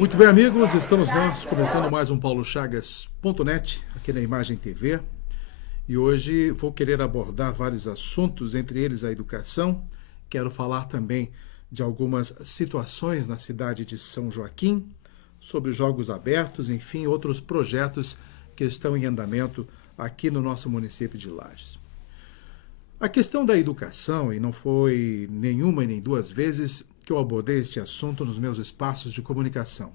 Muito bem, amigos, estamos nós começando mais um paulochagas.net aqui na Imagem TV. E hoje vou querer abordar vários assuntos, entre eles a educação. Quero falar também de algumas situações na cidade de São Joaquim, sobre jogos abertos, enfim, outros projetos que estão em andamento aqui no nosso município de Lages. A questão da educação, e não foi nenhuma e nem duas vezes que eu abordei este assunto nos meus espaços de comunicação.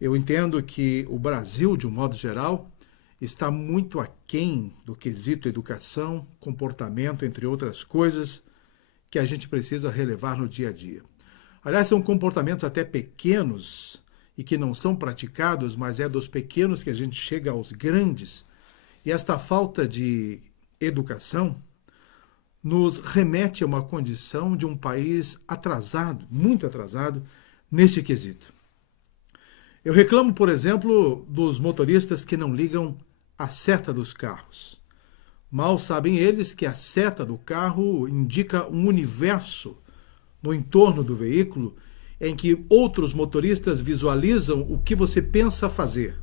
Eu entendo que o Brasil, de um modo geral, está muito aquém do quesito educação, comportamento, entre outras coisas, que a gente precisa relevar no dia a dia. Aliás, são comportamentos até pequenos e que não são praticados, mas é dos pequenos que a gente chega aos grandes. E esta falta de educação nos remete a uma condição de um país atrasado, muito atrasado, neste quesito. Eu reclamo, por exemplo, dos motoristas que não ligam a seta dos carros. Mal sabem eles que a seta do carro indica um universo no entorno do veículo em que outros motoristas visualizam o que você pensa fazer.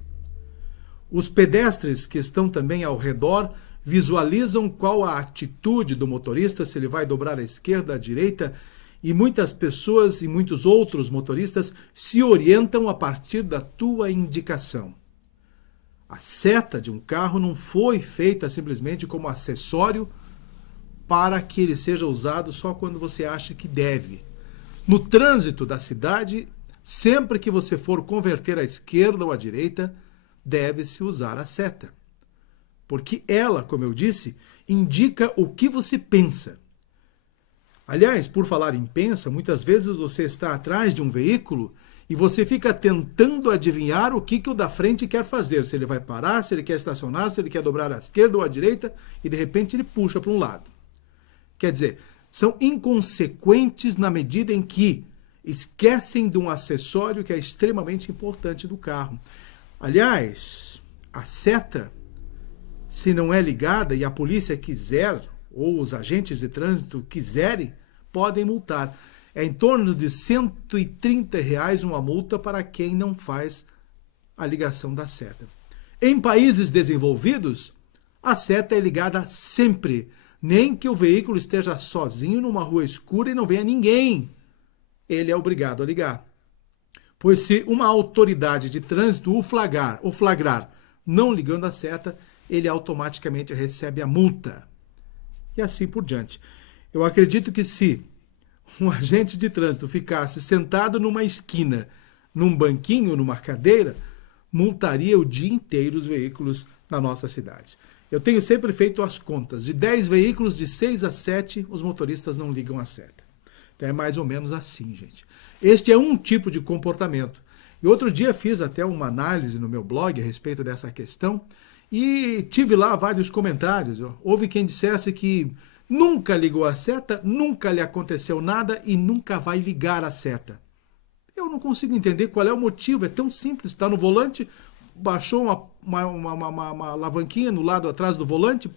Os pedestres que estão também ao redor visualizam qual a atitude do motorista, se ele vai dobrar à esquerda, à direita, e muitas pessoas e muitos outros motoristas se orientam a partir da tua indicação. A seta de um carro não foi feita simplesmente como acessório para que ele seja usado só quando você acha que deve. No trânsito da cidade, sempre que você for converter à esquerda ou à direita, deve-se usar a seta. Porque ela, como eu disse, indica o que você pensa. Aliás, por falar em pensa, muitas vezes você está atrás de um veículo e você fica tentando adivinhar o que o da frente quer fazer. Se ele vai parar, se ele quer estacionar, se ele quer dobrar à esquerda ou à direita, e de repente ele puxa para um lado. Quer dizer, são inconsequentes na medida em que esquecem de um acessório que é extremamente importante do carro. Aliás, a seta, se não é ligada e a polícia quiser, ou os agentes de trânsito quiserem, podem multar. É em torno de R$ 130 uma multa para quem não faz a ligação da seta. Em países desenvolvidos, a seta é ligada sempre, nem que o veículo esteja sozinho numa rua escura e não venha ninguém. Ele é obrigado a ligar. Pois se uma autoridade de trânsito o flagrar não ligando a seta, ele automaticamente recebe a multa. E assim por diante. Eu acredito que se um agente de trânsito ficasse sentado numa esquina, num banquinho, numa cadeira, multaria o dia inteiro os veículos na nossa cidade. Eu tenho sempre feito as contas. De 10 veículos, de 6 a 7, os motoristas não ligam a seta. Então é mais ou menos assim, gente. Este é um tipo de comportamento. E outro dia fiz até uma análise no meu blog a respeito dessa questão e tive lá vários comentários. Houve quem dissesse que nunca ligou a seta, nunca lhe aconteceu nada e nunca vai ligar a seta. Eu não consigo entender qual é o motivo. É tão simples. Está no volante, baixou uma alavanquinha no lado atrás do volante,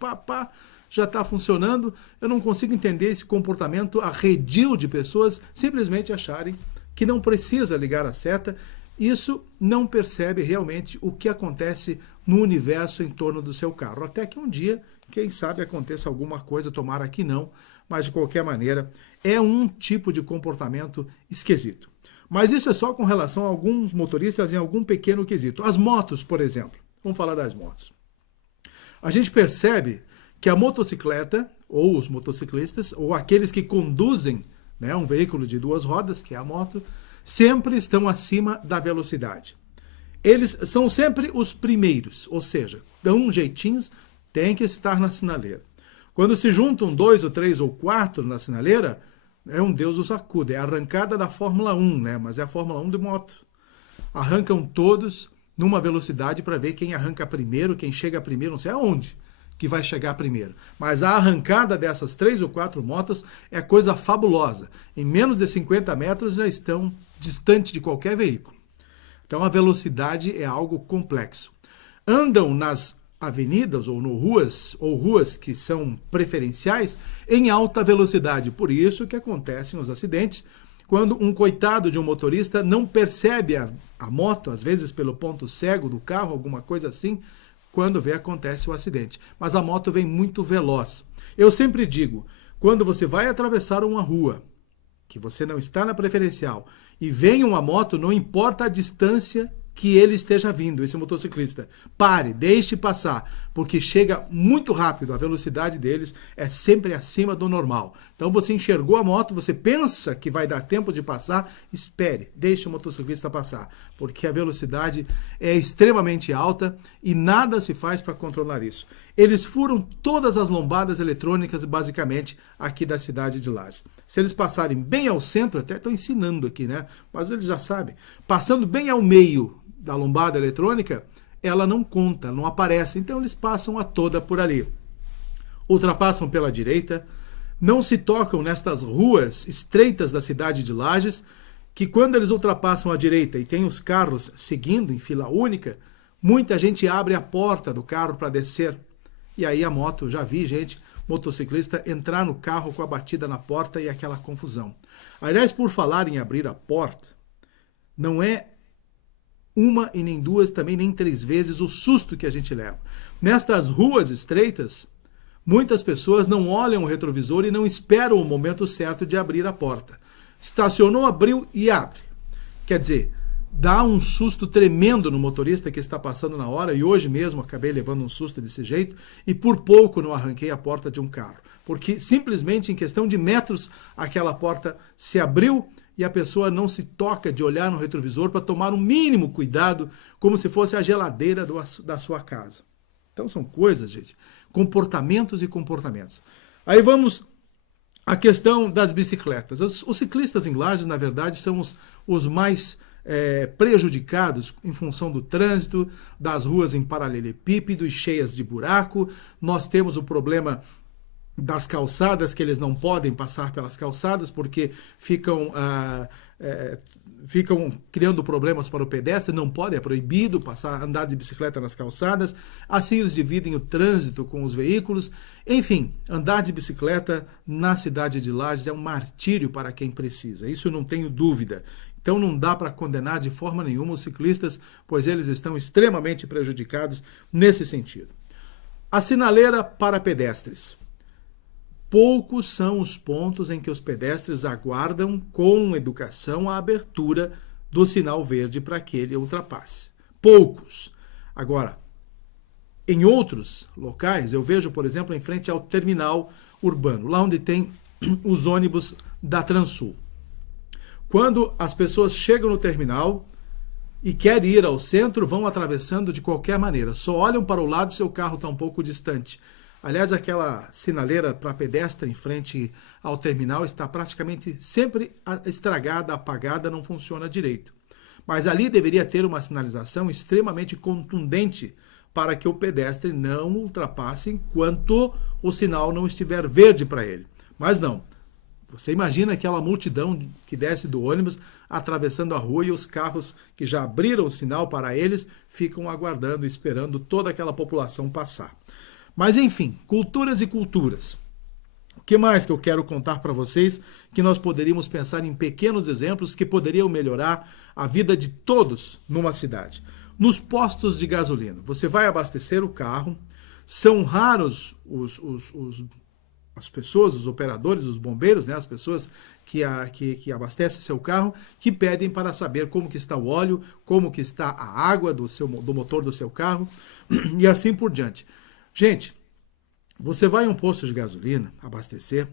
já está funcionando. Eu não consigo entender esse comportamento arredio de pessoas simplesmente acharem que não precisa ligar a seta. Isso não percebe realmente o que acontece no universo em torno do seu carro. Até que um dia, quem sabe, aconteça alguma coisa, tomara que não, mas de qualquer maneira, é um tipo de comportamento esquisito. Mas isso é só com relação a alguns motoristas em algum pequeno quesito. As motos, por exemplo. Vamos falar das motos. A gente percebe que a motocicleta, ou os motociclistas, ou aqueles que conduzem, né, um veículo de duas rodas, que é a moto, sempre estão acima da velocidade. Eles são sempre os primeiros, ou seja, dão um jeitinho, tem que estar na sinaleira. Quando se juntam 2 ou 3 ou 4 na sinaleira, é um Deus os acuda, é a arrancada da Fórmula 1, né? Mas é a Fórmula 1 de moto. Arrancam todos numa velocidade para ver quem arranca primeiro, quem chega primeiro, não sei aonde que vai chegar primeiro. Mas a arrancada dessas 3 ou 4 motos é coisa fabulosa. Em menos de 50 metros já estão distante de qualquer veículo. Então a velocidade é algo complexo. Andam nas avenidas ou ruas que são preferenciais em alta velocidade. Por isso que acontecem os acidentes quando um coitado de um motorista não percebe a moto, às vezes pelo ponto cego do carro, alguma coisa assim, quando vê acontece o acidente. Mas a moto vem muito veloz. Eu sempre digo, quando você vai atravessar uma rua, que você não está na preferencial, e vem uma moto, não importa a distância que ele esteja vindo, esse motociclista. Pare, deixe passar, porque chega muito rápido, a velocidade deles é sempre acima do normal. Então você enxergou a moto, você pensa que vai dar tempo de passar, espere, deixe o motociclista passar, porque a velocidade é extremamente alta e nada se faz para controlar isso. Eles furam todas as lombadas eletrônicas, basicamente, aqui da cidade de Lages. Se eles passarem bem ao centro, até estou ensinando aqui, né? Mas eles já sabem. Passando bem ao meio da lombada eletrônica, ela não conta, não aparece. Então eles passam a toda por ali. Ultrapassam pela direita, não se tocam nestas ruas estreitas da cidade de Lages, que quando eles ultrapassam a direita e tem os carros seguindo em fila única, muita gente abre a porta do carro para descer. E aí a moto, já vi gente, motociclista, entrar no carro com a batida na porta e aquela confusão. Aliás, por falar em abrir a porta, não é uma e nem duas, também nem três vezes o susto que a gente leva. Nestas ruas estreitas, muitas pessoas não olham o retrovisor e não esperam o momento certo de abrir a porta. Estacionou, abriu e abre. Quer dizer, dá um susto tremendo no motorista que está passando na hora, e hoje mesmo acabei levando um susto desse jeito, e por pouco não arranquei a porta de um carro. Porque simplesmente em questão de metros aquela porta se abriu e a pessoa não se toca de olhar no retrovisor para tomar o mínimo cuidado, como se fosse a geladeira da sua casa. Então são coisas, gente, comportamentos e comportamentos. Aí vamos à questão das bicicletas. Os ciclistas em Lages, na verdade, são os mais prejudicados em função do trânsito, das ruas em paralelepípedo e cheias de buraco. Nós temos o problema das calçadas, que eles não podem passar pelas calçadas porque ficam criando problemas para o pedestre, não pode, é proibido andar de bicicleta nas calçadas. Assim eles dividem o trânsito com os veículos. Enfim, andar de bicicleta na cidade de Lages é um martírio para quem precisa, isso não tenho dúvida. Então não dá para condenar de forma nenhuma os ciclistas, pois eles estão extremamente prejudicados nesse sentido. A sinaleira para pedestres. Poucos são os pontos em que os pedestres aguardam com educação a abertura do sinal verde para que ele ultrapasse. Poucos. Agora, em outros locais, eu vejo, por exemplo, em frente ao terminal urbano, lá onde tem os ônibus da Transul. Quando as pessoas chegam no terminal e querem ir ao centro, vão atravessando de qualquer maneira. Só olham para o lado e seu carro está um pouco distante. Aliás, aquela sinaleira para pedestre em frente ao terminal está praticamente sempre estragada, apagada, não funciona direito. Mas ali deveria ter uma sinalização extremamente contundente para que o pedestre não ultrapasse enquanto o sinal não estiver verde para ele. Mas não. Você imagina aquela multidão que desce do ônibus atravessando a rua e os carros que já abriram o sinal para eles ficam aguardando, esperando toda aquela população passar. Mas enfim, culturas e culturas. O que mais que eu quero contar para vocês que nós poderíamos pensar em pequenos exemplos que poderiam melhorar a vida de todos numa cidade? Nos postos de gasolina, você vai abastecer o carro, são raros as pessoas, os operadores, os bombeiros, né, as pessoas que abastecem seu carro, que pedem para saber como que está o óleo, como que está a água do motor do seu carro e assim por diante. Gente, você vai a um posto de gasolina abastecer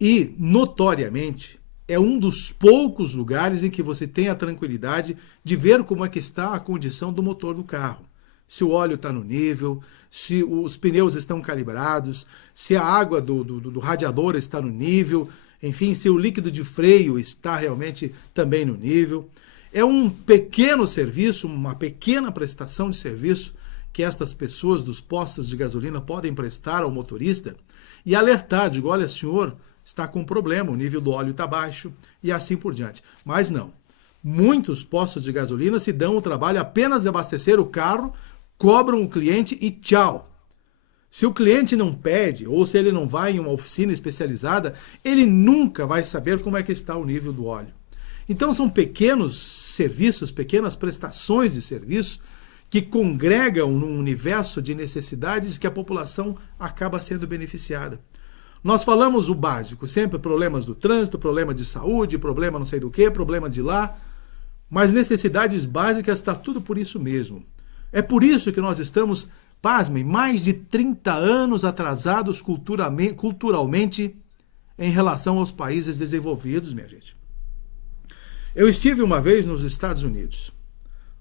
e, notoriamente, é um dos poucos lugares em que você tem a tranquilidade de ver como é que está a condição do motor do carro. Se o óleo está no nível, se os pneus estão calibrados, se a água do radiador está no nível, enfim, se o líquido de freio está realmente também no nível. É um pequeno serviço, uma pequena prestação de serviço que estas pessoas dos postos de gasolina podem prestar ao motorista e alertar, digo, olha, senhor, está com problema, o nível do óleo está baixo e assim por diante. Mas não. Muitos postos de gasolina se dão o trabalho apenas de abastecer o carro, cobram o cliente e tchau. Se o cliente não pede, ou se ele não vai em uma oficina especializada, ele nunca vai saber como é que está o nível do óleo. Então são pequenos serviços, pequenas prestações de serviço que congregam num universo de necessidades que a população acaba sendo beneficiada. Nós falamos o básico, sempre problemas do trânsito, problema de saúde, problema não sei do que, problema de lá, mas necessidades básicas está tudo por isso mesmo. É por isso que nós estamos, pasmem, mais de 30 anos atrasados culturalmente em relação aos países desenvolvidos, minha gente. Eu estive uma vez nos Estados Unidos.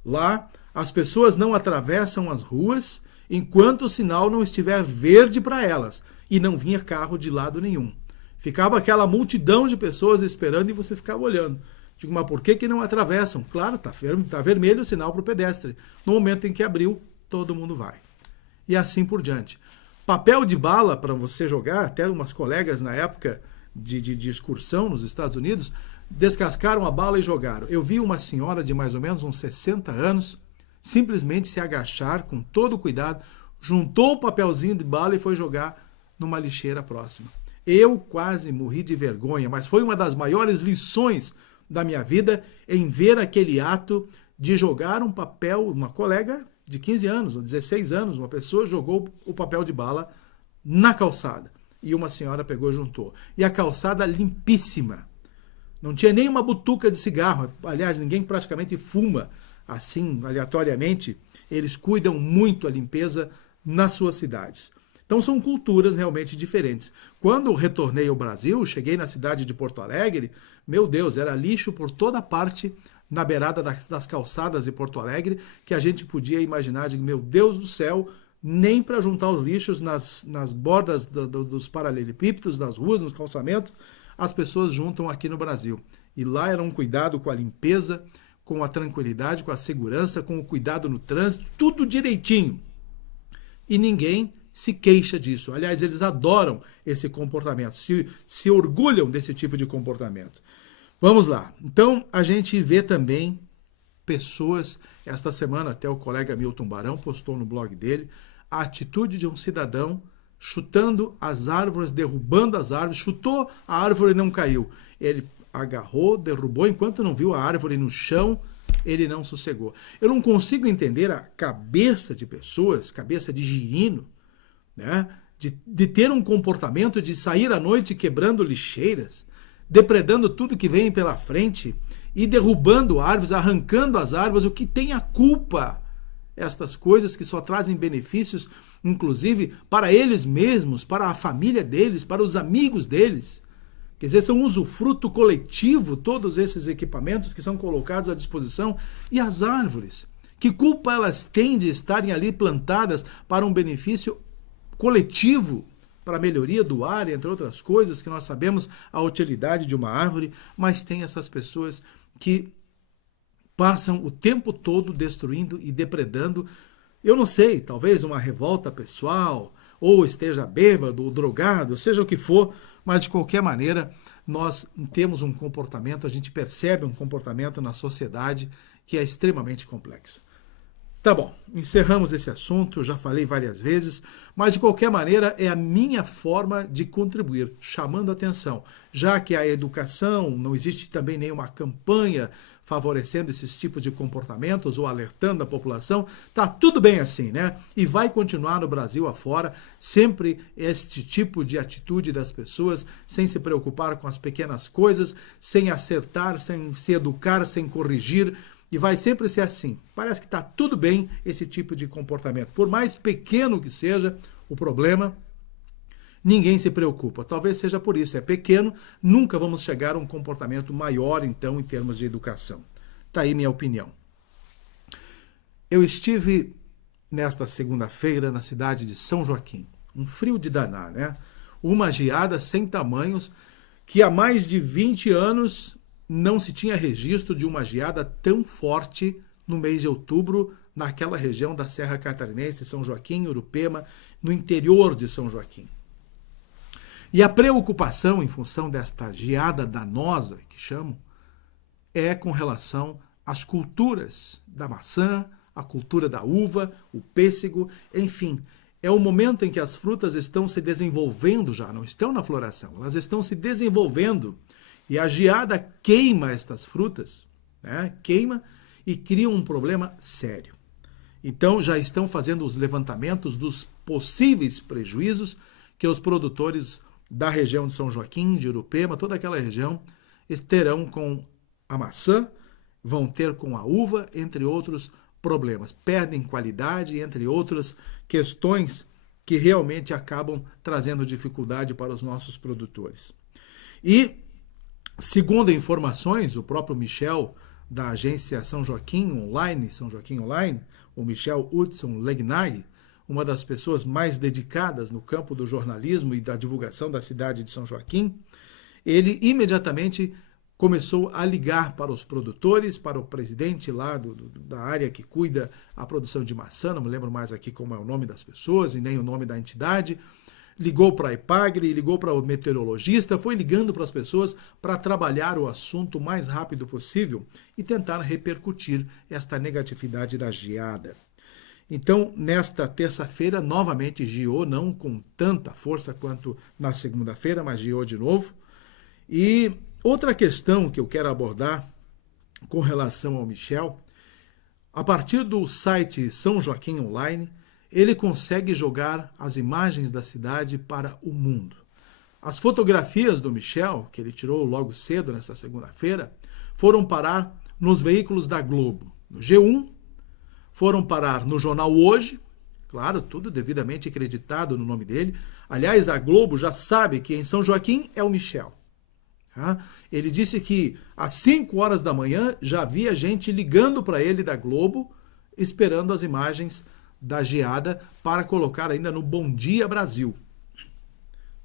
Lá, as pessoas não atravessam as ruas enquanto o sinal não estiver verde para elas e não vinha carro de lado nenhum. Ficava aquela multidão de pessoas esperando e você ficava olhando. Digo, mas por que não atravessam? Claro, tá vermelho o sinal para o pedestre. No momento em que abriu, todo mundo vai. E assim por diante. Papel de bala para você jogar, até umas colegas na época de excursão nos Estados Unidos, descascaram a bala e jogaram. Eu vi uma senhora de mais ou menos uns 60 anos simplesmente se agachar com todo cuidado, juntou o papelzinho de bala e foi jogar numa lixeira próxima. Eu quase morri de vergonha, mas foi uma das maiores lições da minha vida em ver aquele ato de jogar um papel, uma colega de 15 anos ou 16 anos, uma pessoa jogou o papel de bala na calçada e uma senhora pegou e juntou. E a calçada limpíssima. Não tinha nem uma butuca de cigarro. Aliás, ninguém praticamente fuma assim, aleatoriamente. Eles cuidam muito a limpeza nas suas cidades. Então são culturas realmente diferentes. Quando eu retornei ao Brasil, cheguei na cidade de Porto Alegre, meu Deus, era lixo por toda parte na beirada das calçadas de Porto Alegre, que a gente podia imaginar, de meu Deus do céu, nem para juntar os lixos nas bordas dos paralelepípedos, das ruas, nos calçamentos, as pessoas juntam aqui no Brasil. E lá era um cuidado com a limpeza, com a tranquilidade, com a segurança, com o cuidado no trânsito, tudo direitinho. E ninguém se queixa disso. Aliás, eles adoram esse comportamento, se orgulham desse tipo de comportamento. Vamos lá. Então, a gente vê também pessoas, esta semana até o colega Milton Barão postou no blog dele, a atitude de um cidadão chutando as árvores, derrubando as árvores, chutou a árvore e não caiu. Ele agarrou, derrubou, enquanto não viu a árvore no chão, ele não sossegou. Eu não consigo entender a cabeça de pessoas, cabeça de girino, né? De ter um comportamento de sair à noite quebrando lixeiras, depredando tudo que vem pela frente e derrubando árvores, arrancando as árvores, o que tem a culpa? Estas coisas que só trazem benefícios, inclusive, para eles mesmos, para a família deles, para os amigos deles. Quer dizer, são um usufruto coletivo, todos esses equipamentos que são colocados à disposição. E as árvores? Que culpa elas têm de estarem ali plantadas para um benefício coletivo, para a melhoria do ar, entre outras coisas, que nós sabemos a utilidade de uma árvore, mas tem essas pessoas que passam o tempo todo destruindo e depredando, eu não sei, talvez uma revolta pessoal, ou esteja bêbado, ou drogado, seja o que for, mas de qualquer maneira nós temos um comportamento, a gente percebe um comportamento na sociedade que é extremamente complexo. Tá bom, encerramos esse assunto, eu já falei várias vezes, mas de qualquer maneira é a minha forma de contribuir, chamando a atenção, já que a educação, não existe também nenhuma campanha favorecendo esses tipos de comportamentos ou alertando a população, tá tudo bem assim, né? E vai continuar no Brasil afora, sempre este tipo de atitude das pessoas, sem se preocupar com as pequenas coisas, sem acertar, sem se educar, sem corrigir, e vai sempre ser assim. Parece que está tudo bem esse tipo de comportamento. Por mais pequeno que seja o problema, ninguém se preocupa. Talvez seja por isso. É pequeno, nunca vamos chegar a um comportamento maior, então, em termos de educação. Está aí minha opinião. Eu estive nesta segunda-feira na cidade de São Joaquim. Um frio de danar, né? Uma geada sem tamanhos que há mais de 20 anos não se tinha registro de uma geada tão forte no mês de outubro naquela região da Serra Catarinense, São Joaquim, Urupema, no interior de São Joaquim. E a preocupação em função desta geada danosa, que chamam, é com relação às culturas da maçã, a cultura da uva, o pêssego, enfim. É o momento em que as frutas estão se desenvolvendo já, não estão na floração, elas estão se desenvolvendo. E a geada queima estas frutas, né? Queima e cria um problema sério. Então já estão fazendo os levantamentos dos possíveis prejuízos que os produtores da região de São Joaquim, de Urupema, toda aquela região, terão com a maçã, vão ter com a uva, entre outros problemas. Perdem qualidade, entre outras questões que realmente acabam trazendo dificuldade para os nossos produtores. E, segundo informações, o próprio Michel, da agência São Joaquim Online, o Michel Hudson Legnag, uma das pessoas mais dedicadas no campo do jornalismo e da divulgação da cidade de São Joaquim, ele imediatamente começou a ligar para os produtores, para o presidente lá da área que cuida a produção de maçã, não me lembro mais aqui como é o nome das pessoas e nem o nome da entidade, ligou para a Epagre, ligou para o meteorologista, foi ligando para as pessoas para trabalhar o assunto o mais rápido possível e tentar repercutir esta negatividade da geada. Então, nesta terça-feira, novamente geou, não com tanta força quanto na segunda-feira, mas geou de novo. E outra questão que eu quero abordar com relação ao Michel, a partir do site São Joaquim Online, ele consegue jogar as imagens da cidade para o mundo. As fotografias do Michel, que ele tirou logo cedo nesta segunda-feira, foram parar nos veículos da Globo, no G1, foram parar no jornal Hoje, claro, tudo devidamente acreditado no nome dele. Aliás, a Globo já sabe que em São Joaquim é o Michel. Ele disse que às 5 horas da manhã já havia gente ligando para ele da Globo, esperando as imagens da geada para colocar ainda no Bom Dia Brasil.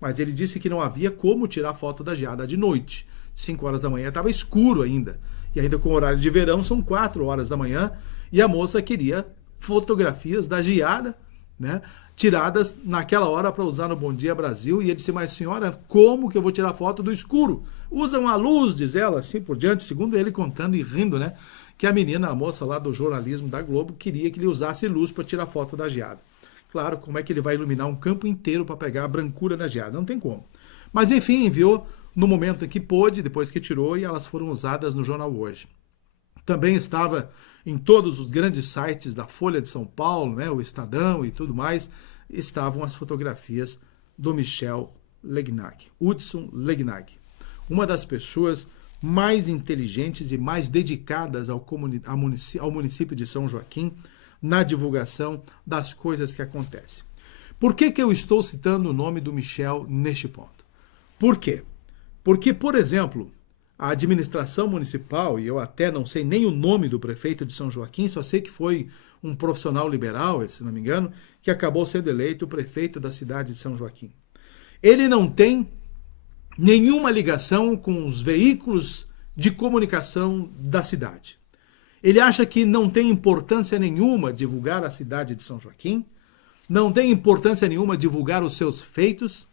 Mas ele disse que não havia como tirar foto da geada de noite. 5 horas da manhã estava escuro ainda. E ainda com horário de verão são 4 horas da manhã. E a moça queria fotografias da geada, né, tiradas naquela hora para usar no Bom Dia Brasil. E ele disse, mas senhora, como que eu vou tirar foto do escuro? Usam a luz, diz ela, assim por diante, segundo ele contando e rindo, né? Que a menina, a moça lá do jornalismo da Globo, queria que ele usasse luz para tirar foto da geada. Claro, como é que ele vai iluminar um campo inteiro para pegar a brancura da geada? Não tem como. Mas enfim, enviou no momento em que pôde, depois que tirou, e elas foram usadas no jornal Hoje. Também estava em todos os grandes sites da Folha de São Paulo, né, o Estadão e tudo mais, estavam as fotografias do Michel Legnag, Hudson Legnag, uma das pessoas mais inteligentes e mais dedicadas ao município de São Joaquim na divulgação das coisas que acontecem. Por que eu estou citando o nome do Michel neste ponto? Por quê? Porque, por exemplo, a administração municipal, e eu até não sei nem o nome do prefeito de São Joaquim, só sei que foi um profissional liberal, se não me engano, que acabou sendo eleito o prefeito da cidade de São Joaquim. Ele não tem nenhuma ligação com os veículos de comunicação da cidade. Ele acha que não tem importância nenhuma divulgar a cidade de São Joaquim, não tem importância nenhuma divulgar os seus feitos,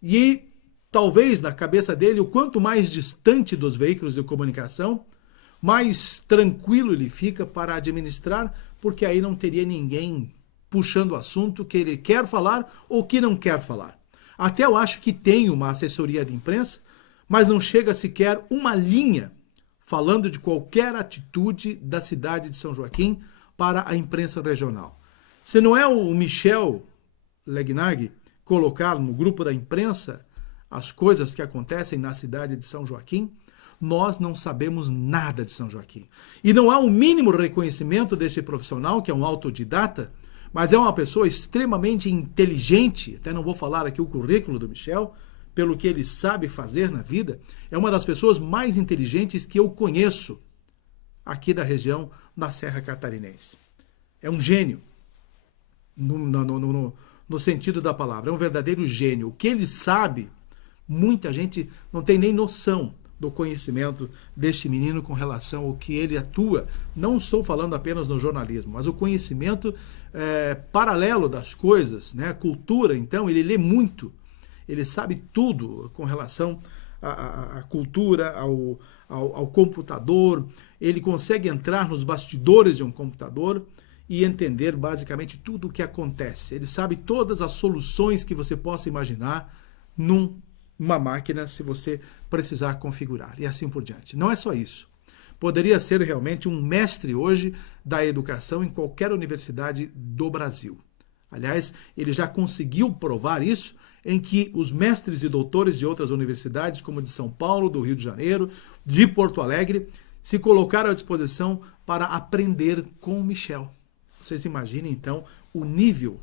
e talvez na cabeça dele, o quanto mais distante dos veículos de comunicação, mais tranquilo ele fica para administrar, porque aí não teria ninguém puxando o assunto que ele quer falar ou que não quer falar. Até eu acho que tem uma assessoria de imprensa, mas não chega sequer uma linha falando de qualquer atitude da cidade de São Joaquim para a imprensa regional. Se não é o Michel Legnag colocar no grupo da imprensa as coisas que acontecem na cidade de São Joaquim, nós não sabemos nada de São Joaquim. E não há o mínimo reconhecimento deste profissional, que é um autodidata, mas é uma pessoa extremamente inteligente, até não vou falar aqui o currículo do Michel, pelo que ele sabe fazer na vida, é uma das pessoas mais inteligentes que eu conheço aqui da região da Serra Catarinense. É um gênio, no sentido da palavra, é um verdadeiro gênio. O que ele sabe, muita gente não tem nem noção do conhecimento deste menino com relação ao que ele atua. Não estou falando apenas no jornalismo, mas o conhecimento paralelo das coisas, né? A cultura, então, ele lê muito, ele sabe tudo com relação à cultura, ao computador, ele consegue entrar nos bastidores de um computador e entender basicamente tudo o que acontece. Ele sabe todas as soluções que você possa imaginar num uma máquina se você precisar configurar, e assim por diante. Não é só isso. Poderia ser realmente um mestre hoje da educação em qualquer universidade do Brasil. Aliás, ele já conseguiu provar isso em que os mestres e doutores de outras universidades, como de São Paulo, do Rio de Janeiro, de Porto Alegre, se colocaram à disposição para aprender com o Michel. Vocês imaginem, então, o nível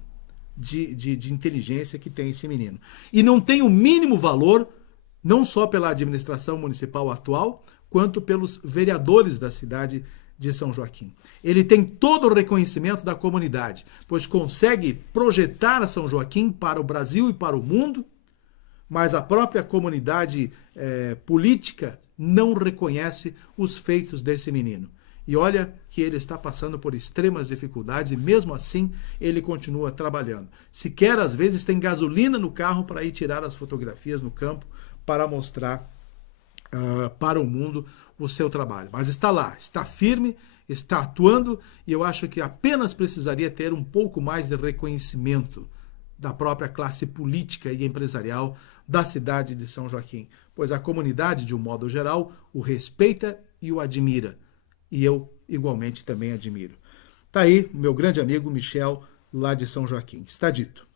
de inteligência que tem esse menino. E não tem o mínimo valor, não só pela administração municipal atual, quanto pelos vereadores da cidade de São Joaquim. Ele tem todo o reconhecimento da comunidade, pois consegue projetar São Joaquim para o Brasil e para o mundo, mas a própria comunidade política não reconhece os feitos desse menino. E olha que ele está passando por extremas dificuldades e mesmo assim ele continua trabalhando. Sequer às vezes tem gasolina no carro para ir tirar as fotografias no campo para mostrar para o mundo o seu trabalho. Mas está lá, está firme, está atuando e eu acho que apenas precisaria ter um pouco mais de reconhecimento da própria classe política e empresarial da cidade de São Joaquim, pois a comunidade, de um modo geral, o respeita e o admira. E eu, igualmente, também admiro. Está aí o meu grande amigo Michel, lá de São Joaquim. Está dito.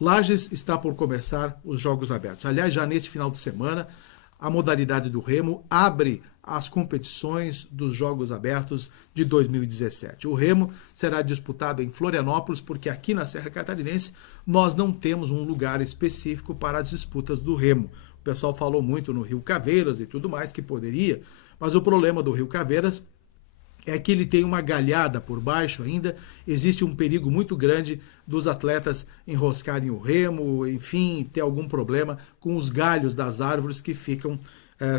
Lages está por começar os Jogos Abertos. Aliás, já neste final de semana, a modalidade do remo abre as competições dos Jogos Abertos de 2017. O remo será disputado em Florianópolis, porque aqui na Serra Catarinense nós não temos um lugar específico para as disputas do remo. O pessoal falou muito no Rio Caveiras e tudo mais que poderia, mas o problema do Rio Caveiras é que ele tem uma galhada por baixo ainda, existe um perigo muito grande dos atletas enroscarem o remo, enfim, ter algum problema com os galhos das árvores que ficam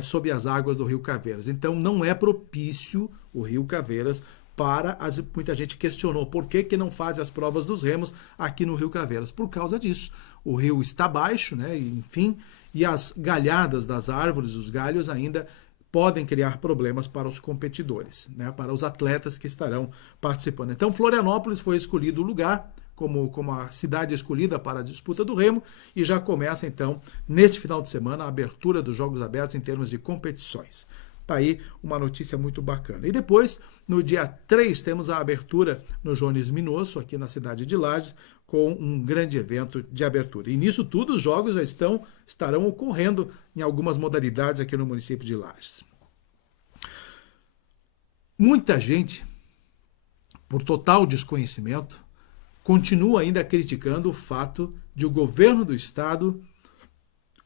sob as águas do Rio Caveiras. Então não é propício o Rio Caveiras para muita gente questionou por que não fazem as provas dos remos aqui no Rio Caveiras. Por causa disso. O rio está baixo, né? Enfim, e as galhadas das árvores, os galhos ainda podem criar problemas para os competidores, né, para os atletas que estarão participando. Então, Florianópolis foi escolhido o lugar como a cidade escolhida para a disputa do remo e já começa, então, neste final de semana, a abertura dos Jogos Abertos em termos de competições. Está aí uma notícia muito bacana. E depois, no dia 3, temos a abertura no Jones Minosso, aqui na cidade de Lages, com um grande evento de abertura. E nisso tudo os jogos já estarão ocorrendo em algumas modalidades aqui no município de Lages. Muita gente, por total desconhecimento, continua ainda criticando o fato de o governo do estado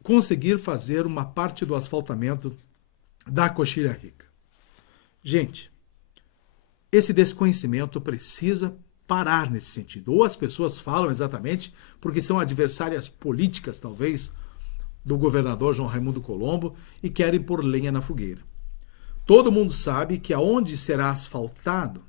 conseguir fazer uma parte do asfaltamento da Coxilha Rica. Gente, esse desconhecimento precisa parar nesse sentido. Ou as pessoas falam exatamente porque são adversárias políticas, talvez, do governador João Raimundo Colombo e querem pôr lenha na fogueira. Todo mundo sabe que aonde será asfaltado,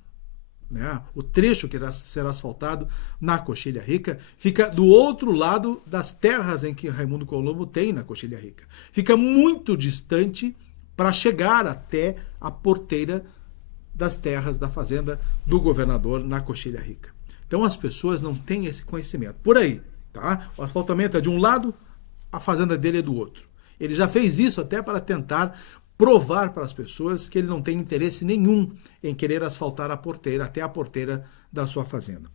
né, o trecho que será asfaltado na Coxilha Rica, fica do outro lado das terras em que Raimundo Colombo tem na Coxilha Rica. Fica muito distante para chegar até a porteira das terras da fazenda do governador na Coxilha Rica. Então as pessoas não têm esse conhecimento. Por aí, tá? O asfaltamento é de um lado, a fazenda dele é do outro. Ele já fez isso até para tentar provar para as pessoas que ele não tem interesse nenhum em querer asfaltar a porteira, até a porteira da sua fazenda.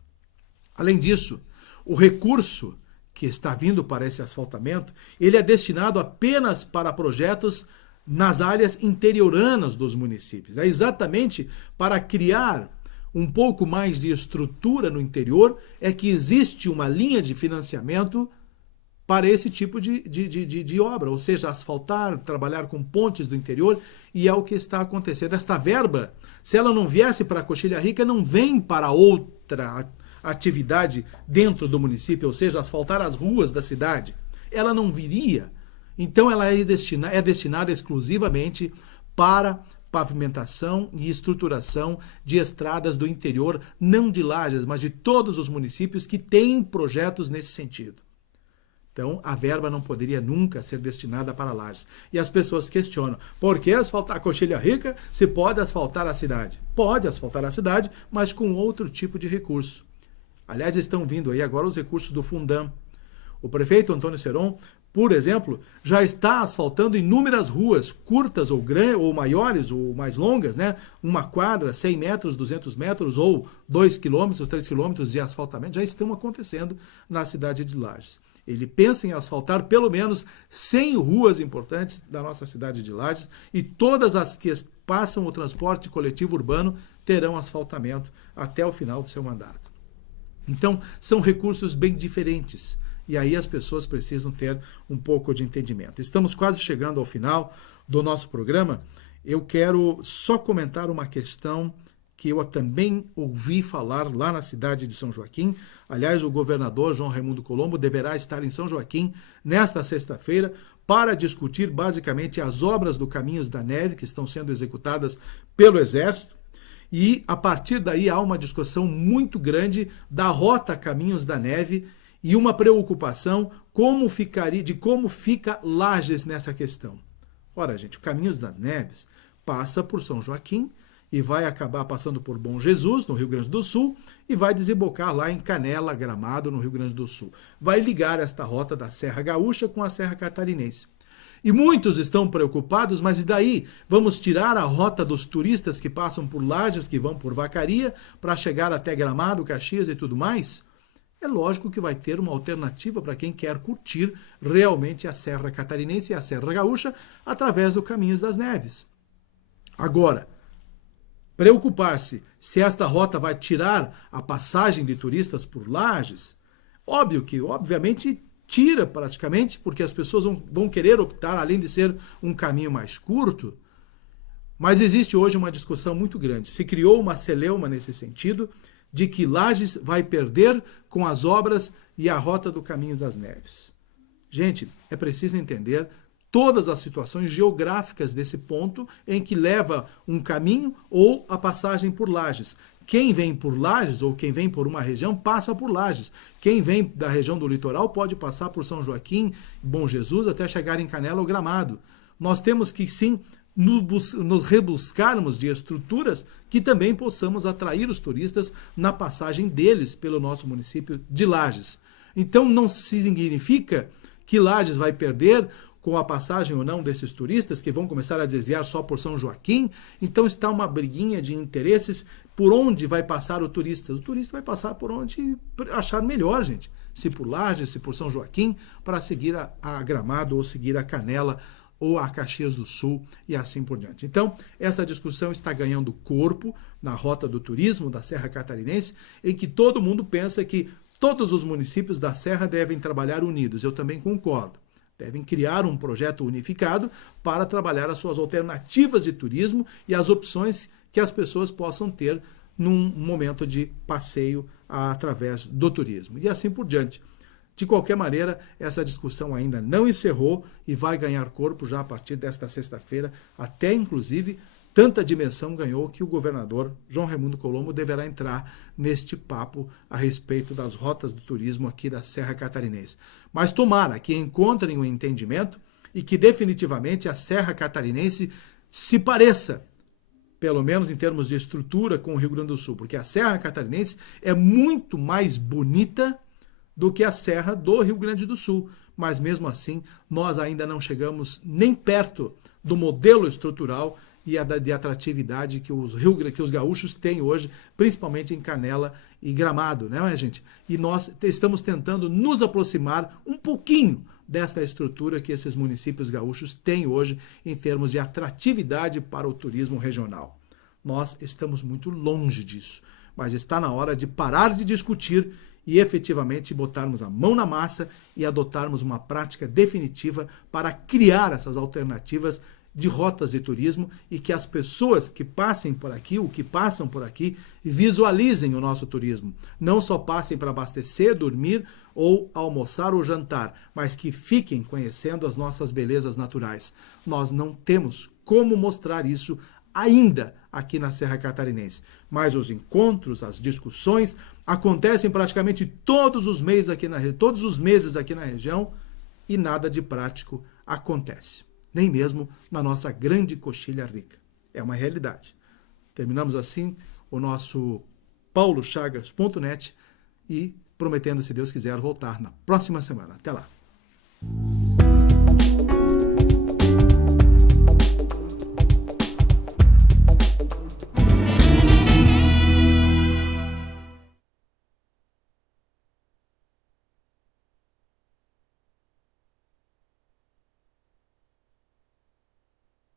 Além disso, o recurso que está vindo para esse asfaltamento, ele é destinado apenas para projetos nas áreas interioranas dos municípios. É exatamente para criar um pouco mais de estrutura no interior é que existe uma linha de financiamento para esse tipo de obra, ou seja, asfaltar, trabalhar com pontes do interior, e é o que está acontecendo. Esta verba, se ela não viesse para a Coxilha Rica, não vem para outra atividade dentro do município, ou seja, asfaltar as ruas da cidade. Ela não viria. Então ela é destinada exclusivamente para pavimentação e estruturação de estradas do interior, não de Lages, mas de todos os municípios que têm projetos nesse sentido. Então, a verba não poderia nunca ser destinada para Lages. E as pessoas questionam, por que asfaltar a Coxilha Rica se pode asfaltar a cidade? Pode asfaltar a cidade, mas com outro tipo de recurso. Aliás, estão vindo aí agora os recursos do Fundam. O prefeito Antônio Seron, por exemplo, já está asfaltando inúmeras ruas, curtas ou maiores ou mais longas, né? Uma quadra, 100 metros, 200 metros ou 2 quilômetros, 3 quilômetros de asfaltamento já estão acontecendo na cidade de Lages. Ele pensa em asfaltar pelo menos 100 ruas importantes da nossa cidade de Lages e todas as que passam o transporte coletivo urbano terão asfaltamento até o final do seu mandato. Então, são recursos bem diferentes. E aí as pessoas precisam ter um pouco de entendimento. Estamos quase chegando ao final do nosso programa. Eu quero só comentar uma questão que eu também ouvi falar lá na cidade de São Joaquim. Aliás, o governador João Raimundo Colombo deverá estar em São Joaquim nesta sexta-feira para discutir basicamente as obras do Caminhos da Neve que estão sendo executadas pelo Exército. E a partir daí há uma discussão muito grande da rota Caminhos da Neve e uma preocupação de como fica Lages nessa questão. Ora, gente, o Caminhos das Neves passa por São Joaquim e vai acabar passando por Bom Jesus, no Rio Grande do Sul, e vai desembocar lá em Canela, Gramado, no Rio Grande do Sul. Vai ligar esta rota da Serra Gaúcha com a Serra Catarinense. E muitos estão preocupados, mas e daí? Vamos tirar a rota dos turistas que passam por Lages, que vão por Vacaria, para chegar até Gramado, Caxias e tudo mais? É lógico que vai ter uma alternativa para quem quer curtir realmente a Serra Catarinense e a Serra Gaúcha através do Caminhos das Neves. Agora, preocupar-se se esta rota vai tirar a passagem de turistas por Lages, obviamente tira praticamente, porque as pessoas vão querer optar, além de ser um caminho mais curto, mas existe hoje uma discussão muito grande. Se criou uma celeuma nesse sentido, de que Lages vai perder com as obras e a rota do Caminho das Neves. Gente, é preciso entender todas as situações geográficas desse ponto em que leva um caminho ou a passagem por Lages. Quem vem por Lages ou quem vem por uma região passa por Lages. Quem vem da região do litoral pode passar por São Joaquim, Bom Jesus, até chegar em Canela ou Gramado. Nós temos que, sim, nos rebuscarmos de estruturas que também possamos atrair os turistas na passagem deles pelo nosso município de Lages. Então não significa que Lages vai perder com a passagem ou não desses turistas que vão começar a desviar só por São Joaquim. Então está uma briguinha de interesses por onde vai passar o turista. O turista vai passar por onde achar melhor, gente. Se por Lages, se por São Joaquim, para seguir a Gramado ou seguir a Canela ou a Caxias do Sul e assim por diante. Então, essa discussão está ganhando corpo na rota do turismo da Serra Catarinense, em que todo mundo pensa que todos os municípios da Serra devem trabalhar unidos. Eu também concordo. Devem criar um projeto unificado para trabalhar as suas alternativas de turismo e as opções que as pessoas possam ter num momento de passeio através do turismo. E assim por diante. De qualquer maneira, essa discussão ainda não encerrou e vai ganhar corpo já a partir desta sexta-feira, até inclusive tanta dimensão ganhou que o governador João Raimundo Colombo deverá entrar neste papo a respeito das rotas do turismo aqui da Serra Catarinense. Mas tomara que encontrem um entendimento e que definitivamente a Serra Catarinense se pareça, pelo menos em termos de estrutura, com o Rio Grande do Sul, porque a Serra Catarinense é muito mais bonita do que a Serra do Rio Grande do Sul. Mas mesmo assim, nós ainda não chegamos nem perto do modelo estrutural e de atratividade que os gaúchos têm hoje, principalmente em Canela e Gramado, né, gente? E nós estamos tentando nos aproximar um pouquinho desta estrutura que esses municípios gaúchos têm hoje em termos de atratividade para o turismo regional. Nós estamos muito longe disso, mas está na hora de parar de discutir e efetivamente botarmos a mão na massa e adotarmos uma prática definitiva para criar essas alternativas de rotas de turismo e que as pessoas que passem por aqui, ou que passam por aqui, visualizem o nosso turismo. Não só passem para abastecer, dormir ou almoçar ou jantar, mas que fiquem conhecendo as nossas belezas naturais. Nós não temos como mostrar isso ainda aqui na Serra Catarinense. Mas os encontros, as discussões acontecem praticamente todos os meses aqui na região e nada de prático acontece. Nem mesmo na nossa grande coxilha rica. É uma realidade. Terminamos assim o nosso paulochagas.net e prometendo, se Deus quiser, voltar na próxima semana. Até lá.